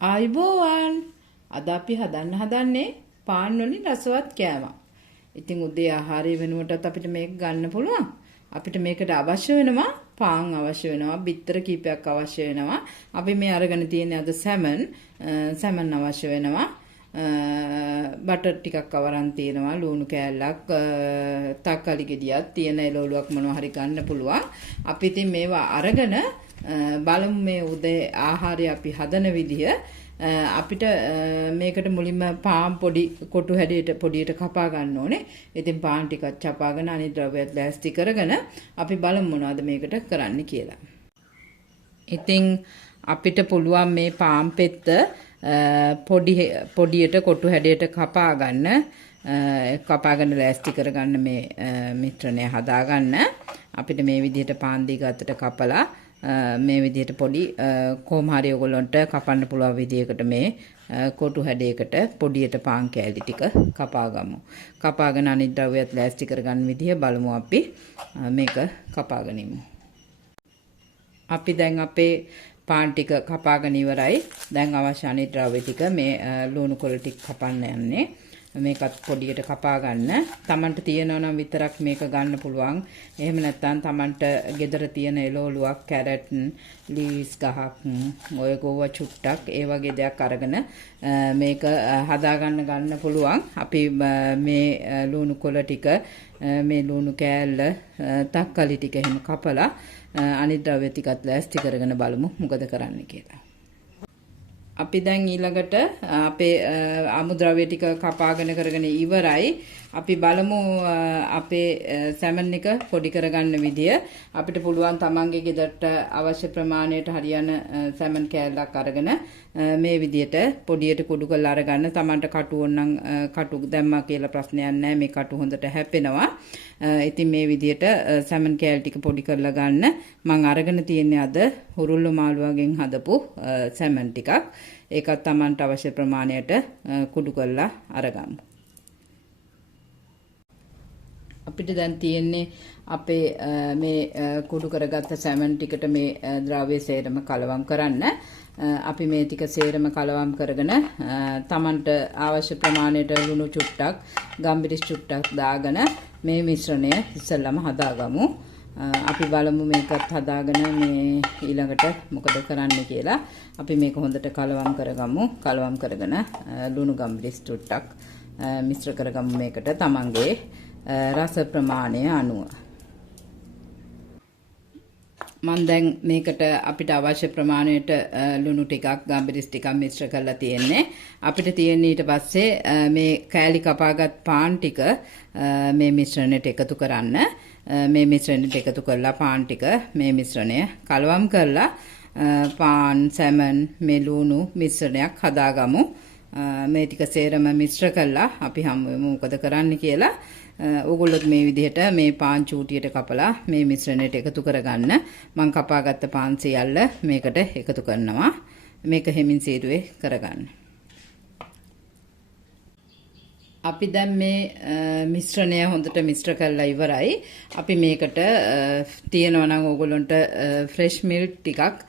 ආයුබෝවන් අද අපි හදන්නේ පාන් වලින් රසවත් කෑමක්. ඉතින් උදේ ආහාරය වෙනුවටත් අපිට මේක ගන්න පුළුවන්. අපිට මේකට අවශ්‍ය වෙනවා පාන් අවශ්‍ය වෙනවා, බිත්තර කීපයක් අවශ්‍ය වෙනවා. අපි මේ අරගෙන තියෙන්නේ අද සැමන් අවශ්‍ය වෙනවා. බටර් ටිකක් අවරන් තියෙනවා, ලුණු කෑල්ලක්, තක්කාලි ගෙඩියක්, තියෙන එළවලුවක් මොනවා හරි ගන්න පුළුවන්. අපි ඉතින් මේවා අරගෙන බලමු මේ උදේ ආහාරය අපි හදන විදිය. අපිට මේකට මුලින්ම පාන් පොඩි කොටු හැඩයට පොඩියට කපා ගන්න ඕනේ. ඉතින් පාන් ටිකක් චපාගෙන අනිත් ද්‍රව්‍යත් ලෑස්ති කරගෙන අපි බලමු මොනවද මේකට කරන්න කියලා. ඉතින් අපිට පුළුවන් මේ පාන් පෙත්ත පොඩියට කොටු හැඩයට කපාගෙන ලෑස්ති කරගන්න මේ මිශ්‍රණය හදාගන්න. අපිට මේ විදිහට පාන් දිගට කපලා මේ විදිහට පොඩි කොහොම හරි ඔයගොල්ලන්ට කපන්න පුළුවන් විදිහකට මේ කොටු හැඩයකට පොඩියට පාන් කෑලි ටික කපා ගමු. කපාගෙන අනිත් ද්‍රව්‍යත් ලෑස්ති කරගන්න විදිහ බලමු අපි මේක කපාගෙන ඉමු. අපි දැන් අපේ පාන් ටික කපාගෙන ඉවරයි. දැන් අවශ්‍ය අනිත් ද්‍රව්‍ය ටික මේ ලුණු කොළ ටික කපන්න යන්නේ. මේකත් පොඩියට කපා ගන්න. Tamanට තියෙනවා නම් විතරක් මේක ගන්න පුළුවන්. එහෙම නැත්නම් Tamanට ගෙදර තියෙන එළවලුවක්, කැරට්, ලීස් ගහක්, ඔය ගෝව චුට්ටක් ඒ වගේ දෙයක් අරගෙන මේක හදා ගන්න පුළුවන්. අපි මේ ලුණු කොළ ටික, මේ ලුණු කෑල්ල, තක්කාලි ටික එහෙම කපලා අනිත් ද්‍රව්‍ය ටිකත් ලෑස්ති කරගෙන බලමු මොකද කරන්න කියලා. අපි දැන් ඊළඟට අපේ අමුද්‍රව්‍ය ටික කපාගෙන කරගෙන ඉවරයි. අපි බලමු අපේ සැමන් එක පොඩි කරගන්න විදිය. අපිට පුළුවන් තමන්ගේ ගෙදරට අවශ්‍ය ප්‍රමාණයට හරියන සැමන් කෑල්ලක් අරගෙන මේ විදියට පොඩියට කුඩු කරලා අරගන්න. තමන්ට කටු ඕනනම් කටු දැම්මා කියලා ප්‍රශ්නයක් නැහැ. මේ කටු හොඳට හැපෙනවා. ඉතින් මේ විදියට සැමන් කෑල්ල ටික පොඩි කරලා ගන්න. මම අරගෙන තියෙන්නේ අද හුරුල්ලු මාළුවගෙන් හදපු සැමන් ටිකක්. ඒකත් තමන්ට අවශ්‍ය ප්‍රමාණයට කුඩු කරලා අරගමු. අපිට දැන් තියෙන්නේ අපේ මේ කුඩු කරගත්ත සැමන් ටිකට මේ ද්‍රව්‍ය සේරම කලවම් කරන්න. අපි මේ ටික සේරම කලවම් කරගෙන තමන්ට අවශ්‍ය ප්‍රමාණයට ලුණු චුට්ටක්, ගම්බිරිස් චුට්ටක් දාගෙන මේ මිශ්‍රණය ඉස්සෙල්ලාම හදාගමු. අපි බලමු මේකත් හදාගෙන මේ ඊළඟට මොකද කරන්න කියලා. අපි මේක හොඳට කලවම් කරගමු. කලවම් කරගෙන ලුණු ගම්බිරිස් චුට්ටක් මිශ්‍ර කරගමු මේකට තමන්ගේ රස ප්‍රමාණය අනුව. මම දැන් මේකට අපිට අවශ්‍ය ප්‍රමාණයට ලුණු ටිකක්, ගම්බිරිස් ටිකක් මිශ්‍ර කරලා තියෙන්නේ. අපිට තියෙන්නේ ඊට පස්සේ මේ කෑලි කපාගත් පාන් ටික මේ මිශ්‍රණයට එකතු කරන්න. මේ මිශ්‍රණයට එකතු කරලා පාන් ටික මේ මිශ්‍රණය කලවම් කරලා පාන්, සැමන්, මේ ලුණු මිශ්‍රණයක් හදාගමු. මේ ටික සේරම මිශ්‍ර කරලා අපි හම්බෙමු මොකද කරන්න කියලා. ඕගොල්ලොත් මේ විදිහට මේ පාන් චූටියට කපලා මේ මිශ්‍රණයට එකතු කරගන්න. මම කපාගත්ත පාන් සියල්ල මේකට එකතු කරනවා. මේක හිමින් සීරුවේ කරගන්න. අපි දැන් මේ මිශ්‍රණය හොඳට මිශ්‍ර කරලා ඉවරයි. අපි මේකට තියෙනවා නම් ඕගොල්ලන්ට ෆ්‍රෙෂ් මිල්ක් ටිකක්,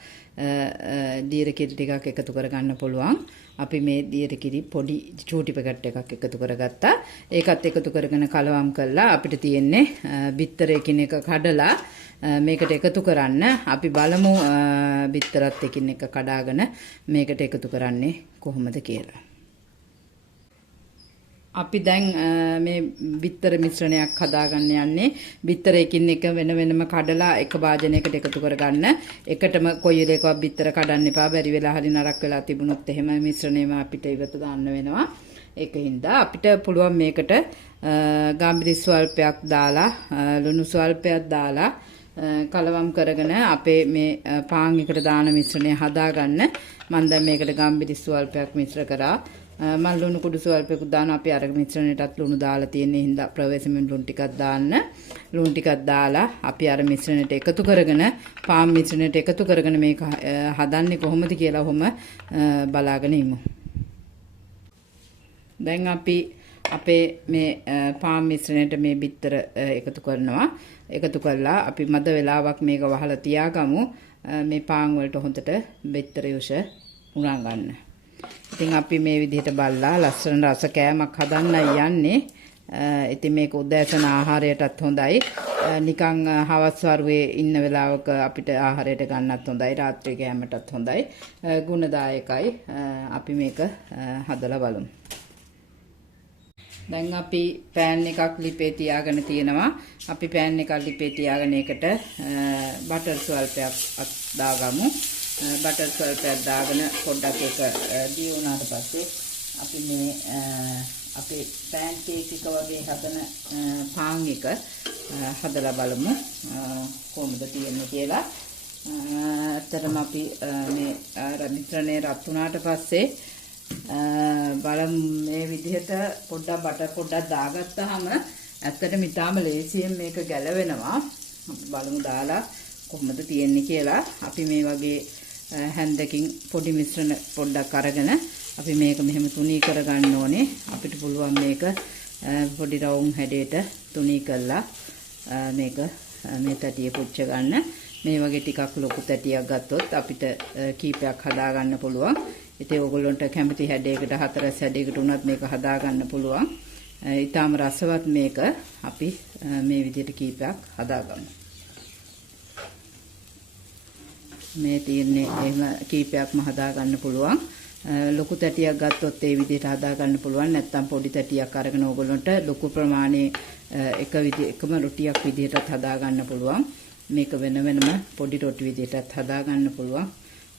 දියර කිරි ටිකක් එකතු කරගන්න පුළුවන්. අපි මේ දියර කිරි පොඩි චූටි පැකට් එකක් එකතු කරගත්තා. ඒකත් එකතු කරගෙන කලවම් කළා. අපිට තියෙන්නේ බිත්තර එකින් එක කඩලා මේකට එකතු කරන්න. අපි බලමු බිත්තරත් එකින් එක කඩාගෙන මේකට එකතු කරන්නේ කොහොමද කියලා. අපි දැන් මේ බිත්තර මිශ්‍රණයක් හදාගන්න යන්නේ. බිත්තර එකින් එක වෙන වෙනම කඩලා එක භාජනයකට එකතු කරගන්න. එකටම කොයි එකකවත් බිත්තර කඩන්න එපා. බැරි වෙලා හරි නරක වෙලා තිබුණොත් එහෙම මිශ්‍රණයම අපිට ඉවත දාන්න වෙනවා. ඒකින්ද අපිට පුළුවන් මේකට ගම්බිරිස් ස්වල්පයක් දාලා, ලුණු ස්වල්පයක් දාලා කලවම් කරගෙන අපේ මේ පාන් එකට දාන මිශ්‍රණය හදාගන්න. මම දැන් මේකට ගම්බිරිස් ස්වල්පයක් මිශ්‍ර කරා. මම ලුණු කුඩු ස්වල්පයකුත් දානවා. අපි අර මිශ්‍රණයටත් ලුණු දාලා තියෙන හින්දා ප්‍රවේශමෙන් ලුණු ටිකක් දාන්න. ලුණු ටිකක් දාලා අපි අර මිශ්‍රණයට එකතු කරගෙන පාන් මිශ්‍රණයට එකතු කරගෙන මේක හදන්නේ කොහොමද කියලා ඔහොම බලාගෙන ඉමු. දැන් අපි අපේ මේ පාන් මිශ්‍රණයට මේ බිත්තර එකතු කරනවා. එකතු කරලා අපි මද වෙලාවක් මේක වහලා තියාගමු. මේ පාන් වලට හොඳට බිත්තර යොෂ උරා ගන්න. ඉතින් අපි මේ විදිහට බලලා ලස්සන රස කෑමක් හදන්නයි යන්නේ. ඉතින් මේක උදෑසන ආහාරයටත් හොඳයි. නිකන් හවස් වරුවේ ඉන්න වෙලාවක අපිට ආහාරයට ගන්නත් හොඳයි. රාත්‍රී කෑමටත් හොඳයි. ගුණදායකයි. අපි මේක හදලා බලමු. දැන් අපි පෑන් එකක් ලිපේ තියාගෙන තියෙනවා. අපි පෑන් එකක් ලිපේ තියාගෙන ඒකට බටර් ස්වල්පයක් දාගමු. බටර් ස්වල්පයක් දාගෙන පොඩ්ඩක් ඒක දී වුණාට පස්සේ අපි මේ අපේ පෑන් කේක් එක වගේ හදන පාන් එක හදලා බලමු කොහොමද තියෙන්නේ කියලා. ඇත්තටම අපි මේ මිශ්‍රණය රත් වුණාට පස්සේ බලමු මේ විදිහට පොඩ්ඩක් බටර් පොඩ්ඩක් දාගත්තාම ඇත්තටම ඊටාම ලේසියෙන් මේක ගැලවෙනවා. බලමු දාලා කොහොමද තියෙන්නේ කියලා. අපි මේ වගේ හැන්දකින් පොඩි මිශ්‍රණ පොඩ්ඩක් අරගෙන අපි මේක මෙහෙම තුනී කරගන්න ඕනේ. අපිට පුළුවන් මේක පොඩි රවුම් හැඩයට තුනී කරලා මේක මේ තැටිය පුච්ච ගන්න. මේ වගේ ටිකක් ලොකු තැටියක් ගත්තොත් අපිට කීපයක් හදා ගන්න පුළුවන්. ඉතින් ඕගොල්ලන්ට කැමති හැඩයකට හතරස් හැඩයකට උනත් මේක හදා ගන්න පුළුවන්. ඊටාම රසවත් මේක අපි මේ විදිහට කීපයක් හදාගමු. මේ තියෙන්නේ එහෙම කීපයක්ම හදා ගන්න පුළුවන්. ලොකු තැටියක් ගත්තොත් ඒ විදිහට හදා ගන්න පුළුවන්. නැත්නම් පොඩි තැටියක් අරගෙන ඕගොල්ලන්ට ලොකු ප්‍රමාණයේ එකම රොටියක් විදිහටත් හදා ගන්න පුළුවන්. මේක වෙන වෙනම පොඩි රොටි විදිහටත් හදා ගන්න පුළුවන්.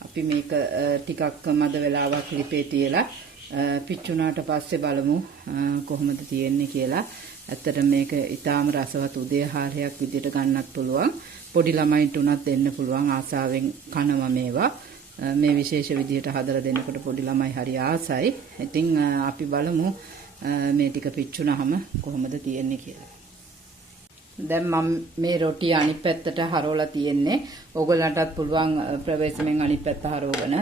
අපි මේක ටිකක් මද වෙලාවක් ලිපේ තියලා පිච්චුණාට පස්සේ බලමු කොහොමද තියෙන්නේ කියලා. ඇත්තට මේක ඊටාම රසවත් උදේ ආහාරයක් විදිහට ගන්නත් පුළුවන්. පොඩි ළමයින්ට උනත් දෙන්න පුළුවන්. ආසාවෙන් කනවා මේවා. මේ විශේෂ විදිහට හදලා දෙනකොට පොඩි ළමයි හරි ආසයි. ඉතින් අපි බලමු මේ ටික පිච්චුණාම කොහොමද තියෙන්නේ කියලා. දැන් මම මේ රොටිය අනිත් පැත්තට හරවලා තියෙන්නේ. ඕගොල්ලන්ටත් පුළුවන් ප්‍රවේශමෙන් අනිත් පැත්ත හරවගෙන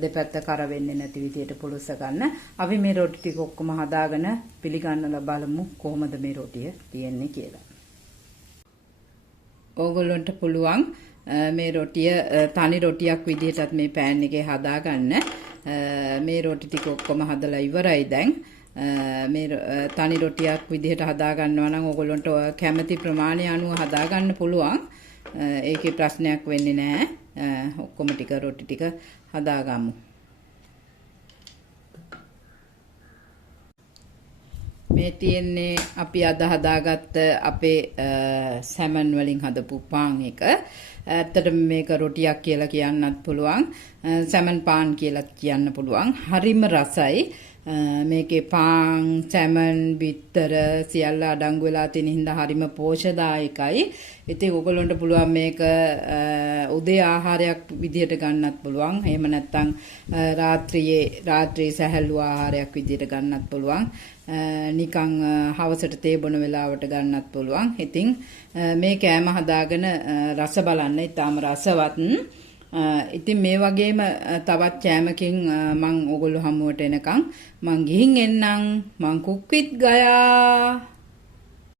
දෙපැත්ත කර වෙන්නේ නැති විදිහට පුලුස්ස ගන්න. අපි මේ රොටි ටික ඔක්කොම හදාගෙන පිළිගන්නලා බලමු කොහොමද මේ රොටිය තියෙන්නේ කියලා. ඕගොල්ලන්ට පුළුවන් මේ රොටිය තනි රොටියක් විදිහටත් මේ පෑන් එකේ හදාගන්න. මේ රොටි ටික ඔක්කොම හදලා ඉවරයි දැන්. මේ තනි රොටියක් විදිහට හදා ගන්නවා නම් ඕගොල්ලන්ට කැමති ප්‍රමාණය අනුව හදා ගන්න පුළුවන්. ඒකේ ප්‍රශ්නයක් වෙන්නේ නැහැ. ඔක්කොම ටික රොටි ටික හදාගමු. මේ තියෙන්නේ අපි අද හදාගත්ත අපේ සැමන් වලින් හදපු පාන් එක. ඇත්තටම මේක රොටියක් කියලා කියන්නත් පුළුවන්. සැමන් පාන් කියලා කියන්න පුළුවන්. හරිම රසයි. මේකේ පාන්, සැමන්, බිත්තර සියල්ල අඩංගු වෙලා තියෙන හින්දා හරිම පෝෂදායකයි. ඉතින් ඔයගොල්ලන්ට පුළුවන් මේක උදේ ආහාරයක් විදිහට ගන්නත් පුළුවන්. එහෙම නැත්නම් රාත්‍රියේ සැහැල්ලු ආහාරයක් විදිහට ගන්නත් පුළුවන්. නිකන් හවසට තේ බොන වෙලාවට ගන්නත් පුළුවන්. ඉතින් මේ කෑම හදාගෙන රස බලන්න. ඊටාම රසවත්. ඉතින් මේ වගේම තවත් කෑමකින් මං ඕගොල්ලෝ හමුවට එනකන් මං ගිහින් එන්නම්. මං කුක් විත් ගයා.